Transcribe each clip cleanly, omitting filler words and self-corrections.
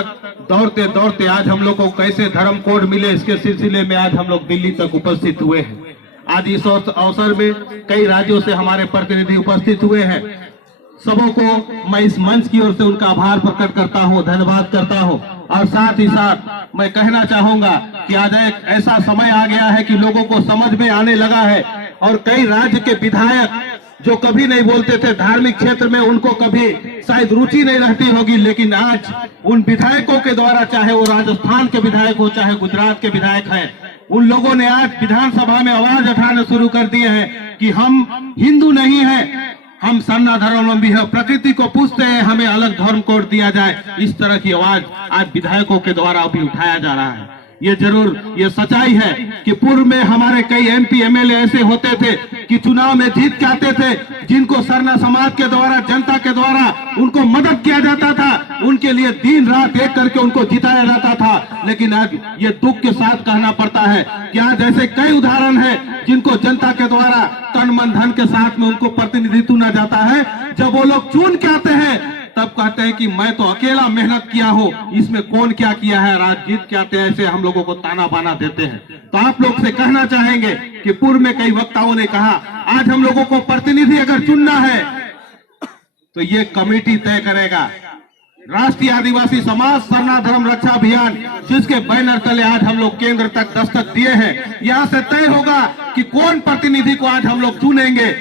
तक दौड़ते दौड़ते आज हम लोग को कैसे धर्म कोड मिले, इसके सिलसिले में आज हम लोग दिल्ली तक उपस्थित हुए हैं। आज इस अवसर में कई राज्यों से हमारे प्रतिनिधि उपस्थित हुए हैं। सबों को मैं इस मंच की ओर से उनका आभार प्रकट करता हूं, धन्यवाद करता हूं। और साथ ही साथ मैं कहना चाहूंगा कि आज एक ऐसा समय आ गया है कि लोगों को समझ में आने लगा है और कई राज्य के विधायक जो कभी नहीं बोलते थे धार्मिक क्षेत्र में, उनको कभी शायद रुचि नहीं रहती होगी, लेकिन आज उन विधायकों के द्वारा, चाहे वो राजस्थान के विधायक हो चाहे गुजरात के विधायक हैं, उन लोगों ने आज विधानसभा में आवाज उठाना शुरू कर दिए हैं कि हम हिंदू नहीं हैं, हम सरना धर्मावलंबी है, प्रकृति को पूछते हैं, हमें अलग धर्म कोड दिया जाए। इस तरह की आवाज आज विधायकों के द्वारा अभी उठाया जा रहा है। ये जरूर ये सच्चाई है कि पूर्व में हमारे कई एमपी एमएलए ऐसे होते थे कि चुनाव में जीत के आते थे, जिनको सरना समाज के द्वारा, जनता के द्वारा उनको मदद किया जाता था, उनके लिए दिन रात एक करके उनको जिताया जाता था। लेकिन आज ये दुख के साथ कहना पड़ता है कि आज ऐसे कई उदाहरण है जिनको जनता के द्वारा तन मन धन के साथ में उनको प्रतिनिधित्व चुना जाता है। जब वो लोग चुन के आते हैं तब कहते हैं कि मैं तो अकेला मेहनत किया हूँ, इसमें कौन क्या किया है, आज जीत के आते हैं, ऐसे हम लोगों को ताना बाना देते हैं। तो आप लोग से कहना चाहेंगे कि पूर्व में कई वक्ताओं ने कहा आज हम लोगों को प्रतिनिधि अगर चुनना है तो ये कमेटी तय करेगा। राष्ट्रीय आदिवासी समाज सरना धर्म रक्षा अभियान, जिसके बैनर तले आज हम लोग केंद्र तक दस्तक दिए हैं, यहाँ से तय होगा कि कौन प्रतिनिधि को आज हम लोग चुनेंगे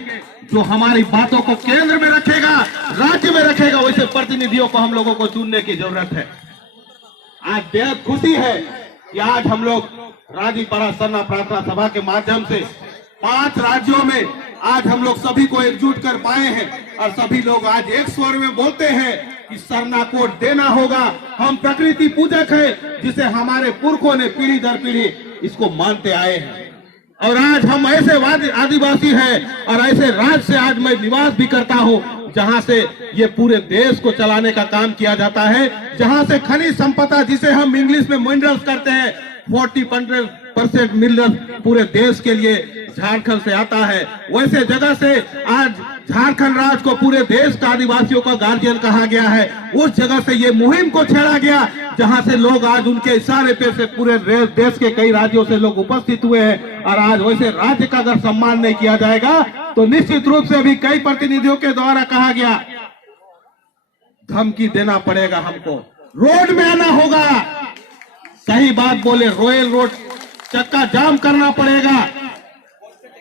जो हमारी बातों को केंद्र में रखेगा, राज्य में रखेगा। वैसे प्रतिनिधियों को हम लोगों को चुनने की जरूरत है। आज बेहद खुशी है कि आज हम लोग राजीपाड़ा सरना प्रार्थना सभा के माध्यम से 5 राज्यों में आज हम लोग सभी को एकजुट कर पाए हैं और सभी लोग आज एक स्वर में बोलते हैं कि सरना कोड देना होगा। हम प्रकृति पूजक है, जिसे हमारे पुरखों ने पीढ़ी दर पीढ़ी इसको मानते आए हैं। और आज हम ऐसे आदिवासी हैं और ऐसे राज्य से आज मैं निवास भी करता हूं जहां से ये पूरे देश को चलाने का काम किया जाता है, जहां से खनिज संपदा, जिसे हम इंग्लिश में मिनरल्स करते हैं, 40% मिनरल्स पूरे देश के लिए झारखंड से आता है। वैसे जगह से आज झारखंड राज्य को पूरे देश का आदिवासियों का गार्जियन कहा गया है। उस जगह से ये मुहिम को छेड़ा गया जहां से लोग आज उनके इशारे पे से पूरे देश के कई राज्यों से लोग उपस्थित हुए हैं। और आज वैसे राज्य का अगर सम्मान नहीं किया जाएगा तो निश्चित रूप से अभी कई प्रतिनिधियों के द्वारा कहा गया, धमकी देना पड़ेगा, हमको रोड में आना होगा। सही बात बोले, रॉयल रोड चक्का जाम करना पड़ेगा,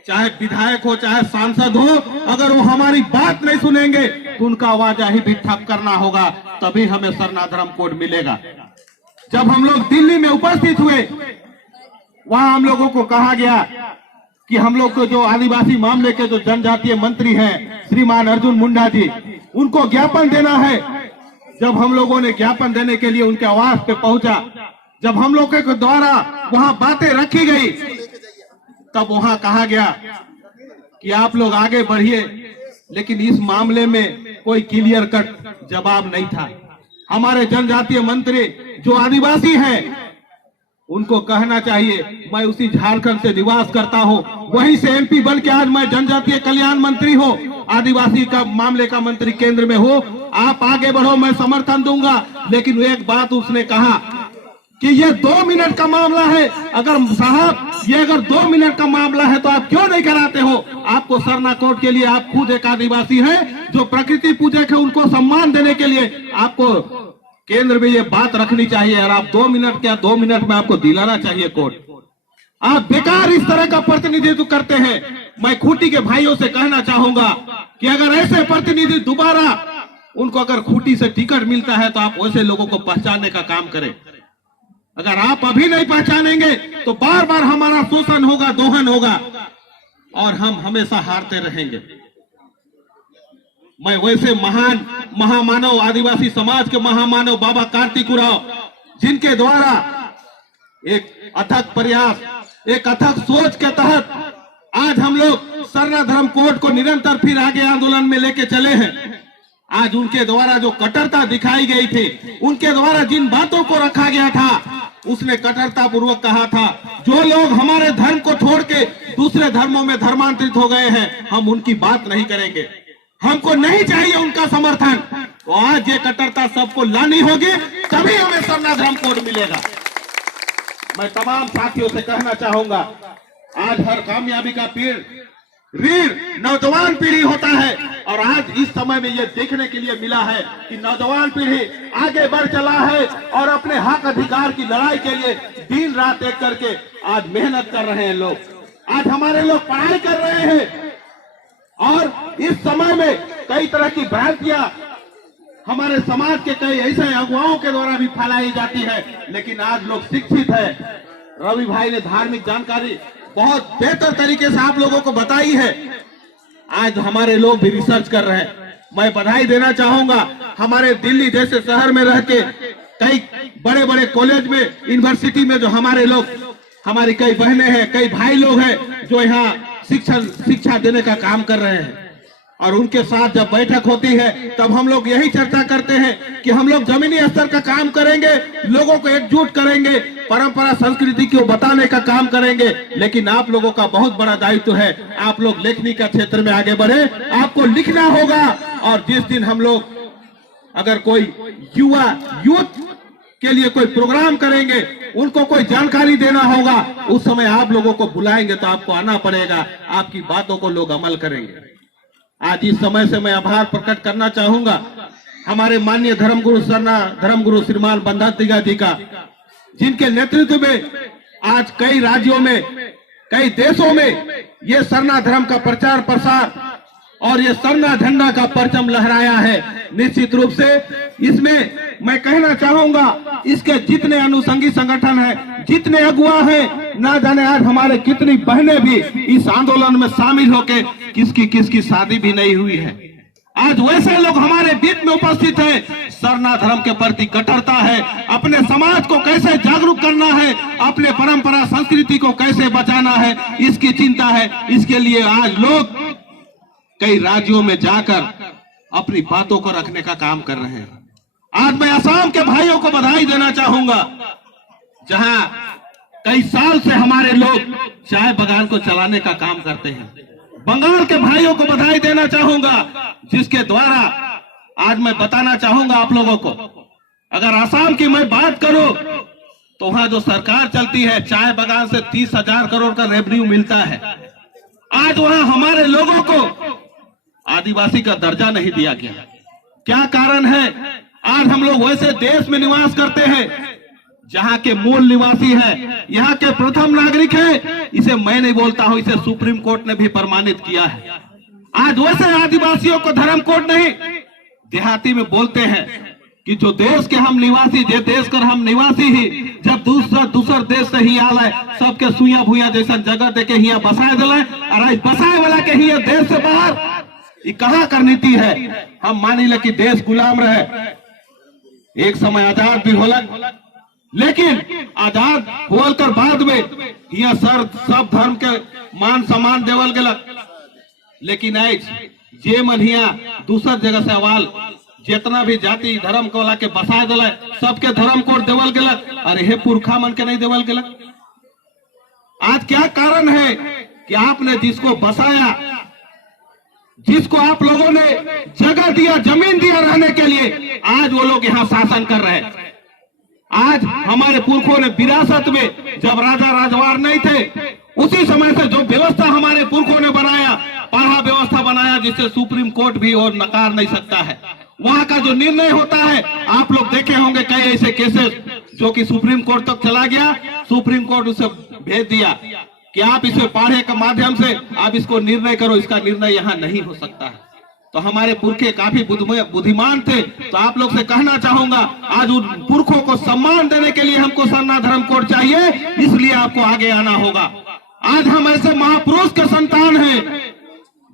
चाहे विधायक हो चाहे सांसद हो, अगर वो हमारी बात नहीं सुनेंगे तो उनका आवाजाही भी ठप करना होगा, तभी हमें सरना धर्म कोड मिलेगा। जब हम लोग दिल्ली में उपस्थित हुए, वहां हम लोगों को कहा गया कि हम लोग को जो आदिवासी मामले के जो जनजातीय मंत्री हैं श्रीमान अर्जुन मुंडा जी, उनको ज्ञापन देना है। जब हम लोगों ने ज्ञापन देने के लिए उनके आवास पे पहुंचा, जब हम लोगों के द्वारा वहां बातें रखी गई, तब वहां कहा गया कि आप लोग आगे बढ़िए, लेकिन इस मामले में कोई क्लियर कट जवाब नहीं था। हमारे जनजातीय मंत्री जो आदिवासी हैं उनको कहना चाहिए, मैं उसी झारखंड से निवास करता हूं, वहीं से एमपी बन के आज मैं जनजातीय कल्याण मंत्री हो, आदिवासी का मामले का मंत्री केंद्र में हो, आप आगे बढ़ो, मैं समर्थन दूंगा। लेकिन एक बात उसने कहा कि ये 2 मिनट का मामला है, अगर साहब ये अगर 2 मिनट का मामला है तो आप क्यों नहीं कराते हो? आपको सरना कोड के लिए, आप खुद एक आदिवासी हैं जो प्रकृति पूजक है, उनको सम्मान देने के लिए आपको केंद्र में ये बात रखनी चाहिए और आप 2 मिनट क्या 2 मिनट में आपको दिलाना चाहिए कोड। आप बेकार इस तरह का प्रतिनिधित्व करते हैं। मैं खूंटी के भाइयों से कहना चाहूंगा कि अगर ऐसे प्रतिनिधि दोबारा उनको अगर खूंटी से टिकट मिलता है तो आप वैसे लोगों को पहचानने का काम करें। अगर आप अभी नहीं पहचानेंगे तो बार बार हमारा शोषण होगा, दोहन होगा और हम हमेशा हारते रहेंगे। मैं वैसे महान महामानव, आदिवासी समाज के महामानव बाबा कार्तिक उरांव, जिनके द्वारा एक अथक प्रयास, एक अथक सोच के तहत आज हम लोग सरना धर्म कोड को निरंतर फिर आगे आंदोलन में लेके चले हैं। आज उनके द्वारा जो कट्टरता दिखाई गई थी, उनके द्वारा जिन बातों को रखा गया था, उसने कट्टरता पूर्वक कहा था, जो लोग हमारे धर्म को छोड़ के दूसरे धर्मों में धर्मांतरित हो गए हैं, हम उनकी बात नहीं करेंगे, हमको नहीं चाहिए उनका समर्थन। तो आज ये कट्टरता सबको लानी होगी, तभी हमें सरना धर्म कोड मिलेगा। मैं तमाम साथियों से कहना चाहूंगा, आज हर कामयाबी का रीढ़ नौजवान पीढ़ी होता है, और आज इस समय में यह देखने के लिए मिला है कि नौजवान पीढ़ी आगे बढ़ चला है और अपने हक अधिकार की लड़ाई के लिए दिन रात एक करके आज मेहनत कर रहे हैं लोग। आज हमारे लोग पढ़ाई कर रहे हैं, और इस समय में कई तरह की भ्रांतियां हमारे समाज के कई ऐसे अगुवाओं के द्वारा भी फैलाई जाती है, लेकिन आज लोग शिक्षित है। रवि भाई ने धार्मिक जानकारी बहुत बेहतर तरीके से आप लोगों को बताई है। आज हमारे लोग भी रिसर्च कर रहे हैं। मैं बधाई देना चाहूंगा, हमारे दिल्ली जैसे शहर में रह के कई बड़े बड़े कॉलेज में, यूनिवर्सिटी में जो हमारे लोग, हमारी कई बहनें हैं, कई भाई लोग हैं जो यहाँ शिक्षा देने का काम कर रहे हैं, और उनके साथ जब बैठक होती है तब हम लोग यही चर्चा करते हैं कि हम लोग जमीनी स्तर का काम करेंगे, लोगों को एकजुट करेंगे, परंपरा संस्कृति को बताने का काम करेंगे। लेकिन आप लोगों का बहुत बड़ा दायित्व है, आप लोग लेखनी का क्षेत्र में आगे बढ़े, आपको लिखना होगा। और जिस दिन हम लोग अगर कोई यूथ के लिए कोई प्रोग्राम करेंगे, उनको कोई जानकारी देना होगा, उस समय आप लोगों को बुलाएंगे तो आपको आना पड़ेगा, आपकी बातों को लोग अमल करेंगे। आज इस समय से मैं आभार प्रकट करना चाहूंगा हमारे माननीय धर्मगुरु श्रीमान बंधन जी का, जिनके नेतृत्व में आज कई राज्यों में, कई देशों में ये सरना धर्म का प्रचार प्रसार और ये सरना झंडा का परचम लहराया है। निश्चित रूप से इसमें मैं कहना चाहूंगा, इसके जितने अनुषंगी संगठन हैं, जितने अगुवा हैं, ना जाने आज हमारे कितनी बहनें भी इस आंदोलन में शामिल होकर किसकी शादी भी नहीं हुई है। आज वैसे लोग हमारे बीच में उपस्थित हैं। सरना धर्म के प्रति कट्टरता है, अपने समाज को कैसे जागरूक करना है, अपने परंपरा संस्कृति को कैसे बचाना है, इसकी चिंता है। इसके लिए आज लोग कई राज्यों में जाकर अपनी बातों को रखने का काम कर रहे हैं। आज मैं असम के भाइयों को बधाई देना चाहूंगा, जहां कई साल से हमारे लोग चाय बागान को चलाने का काम करते हैं। बंगाल के भाइयों को बधाई देना चाहूंगा, जिसके द्वारा आज मैं बताना चाहूंगा आप लोगों को, अगर असम की मैं बात करूं तो वहां जो सरकार चलती है, चाय बागान से 30,000 करोड़ का रेवेन्यू मिलता है। आज वहां हमारे लोगों को आदिवासी का दर्जा नहीं दिया गया। क्या कारण है? आज हम लोग वैसे देश में निवास करते हैं जहां के मूल निवासी है, यहाँ के प्रथम नागरिक है। इसे मैं नहीं बोलता हूं, इसे सुप्रीम कोर्ट ने भी प्रमाणित किया है। आज वैसे आदिवासियों को धर्म कोड नहीं, देहाती में बोलते हैं कि जो देश के हम निवासी, जे देश कर हम निवासी ही, जब दूसर देश से ही आल है, सबके सुइया भूया जैसा जगह देके हिया बसाए दिला, और आज बसाए वाला के हिया देश से बाहर, ये कहाँ कर नीति है? हम मानी ले कि देश गुलाम रहे, एक समय आजाद भी होलक, लेकिन आजाद होल कर बाद में यहाँ सब धर्म के मान सम्मान देवल गलक। लेकिन आज जे मन यहाँ दूसर जगह से अवाल जितना भी जाति धर्म को ला के बसा दिला, सबके धर्म कोड देवल गलक, अरे हे पुरखा मन के नहीं देवल गलक। आज क्या कारण है कि आपने जिसको बसाया, जिसको आप लोगों ने जगह दिया, जमीन दिया रहने के लिए, आज वो लोग यहाँ शासन कर रहे हैं। आज हमारे पुरखों ने विरासत में, जब राजा राजवार नहीं थे, उसी समय से जो व्यवस्था हमारे पुरखों ने बनाया, पढ़ा व्यवस्था बनाया, जिसे सुप्रीम कोर्ट भी और नकार नहीं सकता है। वहां का जो निर्णय होता है, आप लोग देखे होंगे कई ऐसे केसेस जो कि सुप्रीम कोर्ट तक चला गया, सुप्रीम कोर्ट उसे भेज दिया कि आप इसे पढ़े के माध्यम से आप इसको निर्णय करो, इसका निर्णय यहाँ नहीं हो सकता है। तो हमारे पुरखे काफी बुद्धिमान थे। तो आप लोग से कहना चाहूंगा, आज उन पुरखों को सम्मान देने के लिए हमको सरना धर्म कोड चाहिए, इसलिए आपको आगे आना होगा। आज हम ऐसे महापुरुष के संतान हैं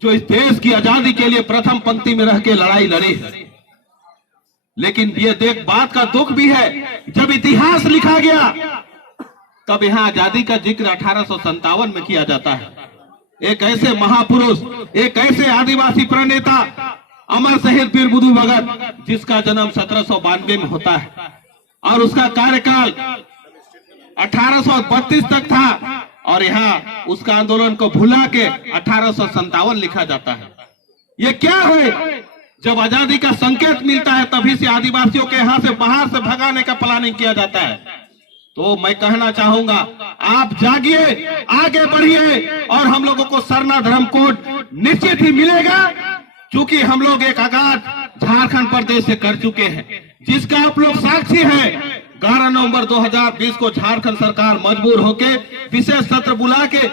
जो इस देश की आजादी के लिए प्रथम पंक्ति में रह के लड़ाई लड़ी है। लेकिन ये बात का दुख भी है, जब इतिहास लिखा गया तब यहाँ आजादी का जिक्र 1857 में किया जाता है। एक ऐसे महापुरुष, एक ऐसे आदिवासी प्रणेता, अमर शहीद वीर बुधु भगत, जिसका जन्म 1792 में होता है और उसका कार्यकाल 1832 तक था, और यहाँ उसका आंदोलन को भुला के 1857 लिखा जाता है। ये क्या है? जब आजादी का संकेत मिलता है तभी से आदिवासियों के यहाँ से बाहर से भगाने का प्लानिंग किया जाता है। तो मैं कहना चाहूंगा, आप जागिए, आगे बढ़िए और हम लोगों को सरना धर्म कोड निश्चित ही मिलेगा, क्योंकि हम लोग एक आगाज झारखंड प्रदेश से कर चुके हैं, जिसका आप लोग साक्षी हैं। 11 नवंबर 2020 को झारखंड सरकार मजबूर होके विशेष सत्र बुला के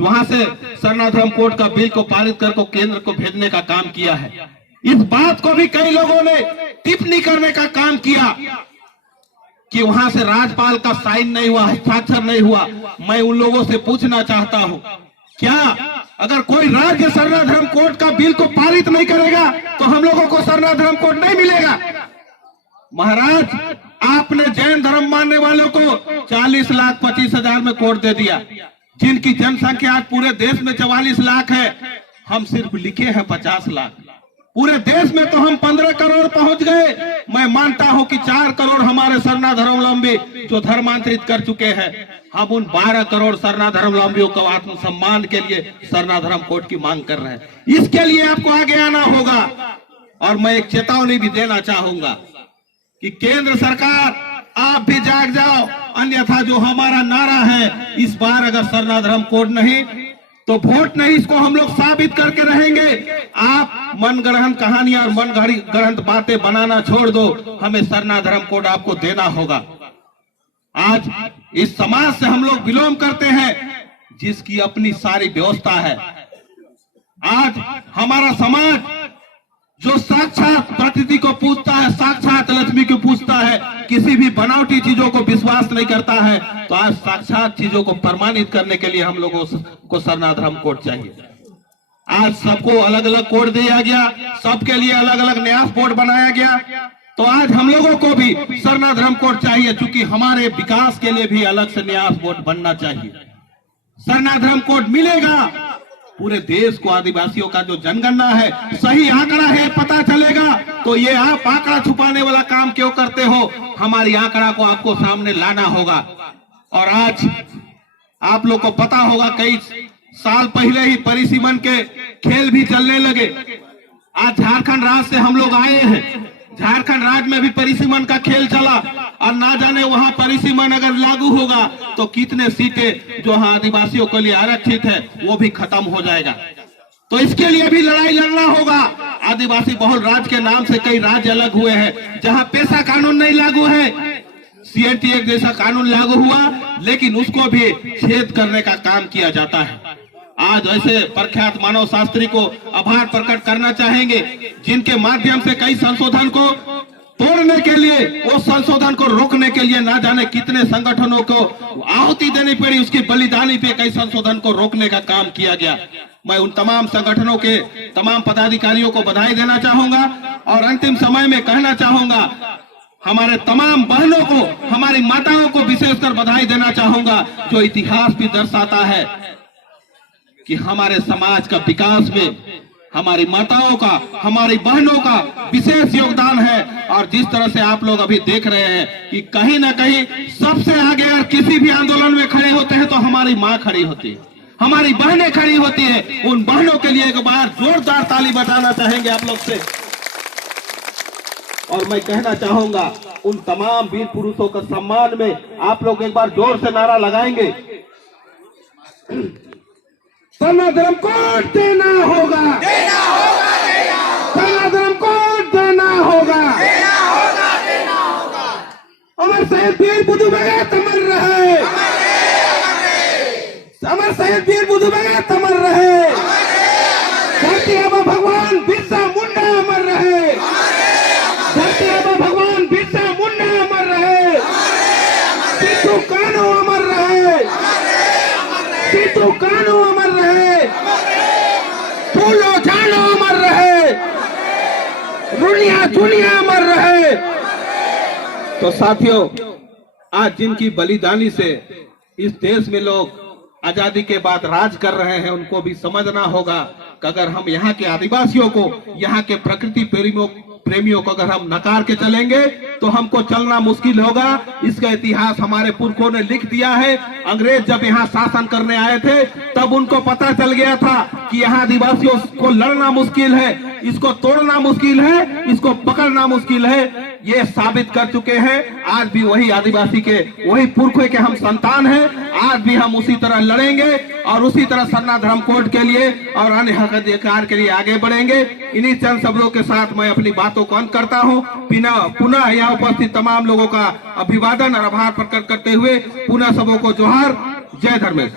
वहां से सरना धर्म कोड का बिल को पारित कर को केंद्र को भेजने का काम किया है। इस बात को भी कई लोगों ने टिप्पणी करने का काम किया कि वहां से राज्यपाल का साइन नहीं हुआ, हस्ताक्षर नहीं हुआ। मैं उन लोगों से पूछना चाहता हूं, क्या अगर कोई राज्य सरना धर्म कोड का बिल को पारित नहीं करेगा तो हम लोगों को सरना धर्म कोड नहीं मिलेगा? महाराज, आपने जैन धर्म मानने वालों को 40,25,000 में कोड दे दिया, जिनकी जनसंख्या आज पूरे देश में 44 लाख है। हम सिर्फ लिखे हैं 50 लाख। पूरे देश में तो हम 15 करोड़ पहुंच गए। मैं मानता हूं कि 4 करोड़ हमारे सरना धर्मावलंबी जो धर्मांतरित कर चुके हैं। हम उन 12 करोड़ सरना धर्मावलंबियों को आत्मसम्मान के लिए सरना धर्म कोड की मांग कर रहे हैं। इसके लिए आपको आगे आना होगा। और मैं एक चेतावनी भी देना चाहूंगा कि केंद्र सरकार, आप भी जाग जाओ, अन्यथा जो हमारा नारा है, इस बार अगर सरना धर्म कोड नहीं तो वोट नहीं, इसको हम लोग साबित करके रहेंगे। आप मनगढ़ंत कहानियां और मनगढ़ंत बातें बनाना छोड़ दो, हमें सरना धर्म कोड आपको देना होगा। आज इस समाज से हम लोग बिलोंग करते हैं जिसकी अपनी सारी व्यवस्था है। आज हमारा समाज जो साक्षात प्रकृति को पूजता है, साक्षात लक्ष्मी को पूजता है, किसी भी बनावटी चीजों को विश्वास नहीं करता है, तो आज साक्षात चीजों को प्रमाणित करने के लिए हम लोगों को सरना धर्म कोड चाहिए। आज सबको अलग अलग कोड दिया गया, सबके लिए अलग अलग न्यास बोर्ड बनाया गया, तो आज हम लोगों को भी सरना धर्म कोड चाहिए, क्योंकि हमारे विकास के लिए भी अलग से न्यास बोर्ड बनना चाहिए। सरना धर्म कोड मिलेगा, पूरे देश को आदिवासियों का जो जनगणना है, सही आंकड़ा है, पता चलेगा। तो ये आप आंकड़ा छुपाने वाला काम क्यों करते हो? हमारी आंकड़ा को आपको सामने लाना होगा। और आज आप लोग को पता होगा, कई साल पहले ही परिसीमन के खेल भी चलने लगे। आज झारखंड राज्य से हम लोग आए हैं, झारखंड राज्य में भी परिसीमन का खेल चला, और ना जाने वहां परिसीमन अगर लागू होगा तो कितने सीटें जो आदिवासियों के लिए आरक्षित है वो भी खत्म हो जाएगा। तो इसके लिए भी लड़ाई लड़ना होगा। आदिवासी बहुल राज्य के नाम से कई राज्य अलग हुए हैं, जहां पेशा कानून नहीं लागू है, CAT एक्ट जैसा कानून लागू हुआ, लेकिन उसको भी छेद करने का काम किया जाता है। आज ऐसे प्रख्यात मानव शास्त्री को आभार प्रकट करना चाहेंगे, जिनके माध्यम से कई संशोधन को तोड़ने के लिए, वो संशोधन को रोकने के लिए ना जाने कितने संगठनों को आहुति देनी पड़ी, उसकी बलिदानी पे कई संशोधन को रोकने का काम किया गया। मैं उन तमाम संगठनों के तमाम पदाधिकारियों को बधाई देना चाहूंगा और अंतिम समय में कहना चाहूंगा, हमारे तमाम बहनों को, हमारी माताओं को विशेषकर बधाई देना चाहूंगा, जो इतिहास भी दर्शाता है कि हमारे समाज का विकास में हमारी माताओं का, हमारी बहनों का विशेष योगदान है। और जिस तरह से आप लोग अभी देख रहे हैं कि कहीं ना कहीं सबसे आगे अगर किसी भी आंदोलन में खड़े होते हैं तो हमारी माँ खड़ी होती है, हमारी बहनें खड़ी होती है। उन बहनों के लिए एक बार जोरदार ताली बजाना चाहेंगे आप लोग से। और मैं कहना चाहूंगा, उन तमाम वीर पुरुषों के सम्मान में आप लोग एक बार जोर से नारा लगाएंगे, सरना धर्म कोड देना होगा, देना होगा, देना होगा, सरना धर्म कोड देना होगा, देना होगा, देना होगा। अमर शहीद वीर बुद्धू भगत अमर रहे, अमर शहीद वीर बुद्धू भगत अमर रहे, धरती आबा भगवान बिरसा मुंडा अमर रहे, धरती आबा भगवान बिरसा मुंडा अमर रहे, सीतू कान्हू अमर रहे, सीतू कान्हू अमर रहे, फूलो झानो अमर रहे, रुनिया दुनिया अमर रहे। तो साथियों, आज जिनकी बलिदानी से इस देश में लोग आजादी के बाद राज कर रहे हैं, उनको भी समझना होगा कि अगर हम यहाँ के आदिवासियों को, यहाँ के प्रकृति प्रेमियों को अगर हम नकार के चलेंगे तो हमको चलना मुश्किल होगा। इसका इतिहास हमारे पुरखों ने लिख दिया है। अंग्रेज जब यहाँ शासन करने आए थे तब उनको पता चल गया था कि यहाँ आदिवासियों को लड़ना मुश्किल है, इसको तोड़ना मुश्किल है, इसको पकड़ना मुश्किल है, ये साबित कर चुके हैं। आज भी वही आदिवासी के, वही पुरखों के हम संतान हैं। आज भी हम उसी तरह लड़ेंगे और उसी तरह सरना धर्म कोड के लिए और अन्य हक अधिकार के लिए आगे बढ़ेंगे। इन्हीं चंद शब्दों के साथ मैं अपनी बातों को अंत करता हूं। पुनः यहाँ उपस्थित तमाम लोगों का अभिवादन और आभार प्रकट करते हुए पुनः सबों को जोहार। जय धर्मेश।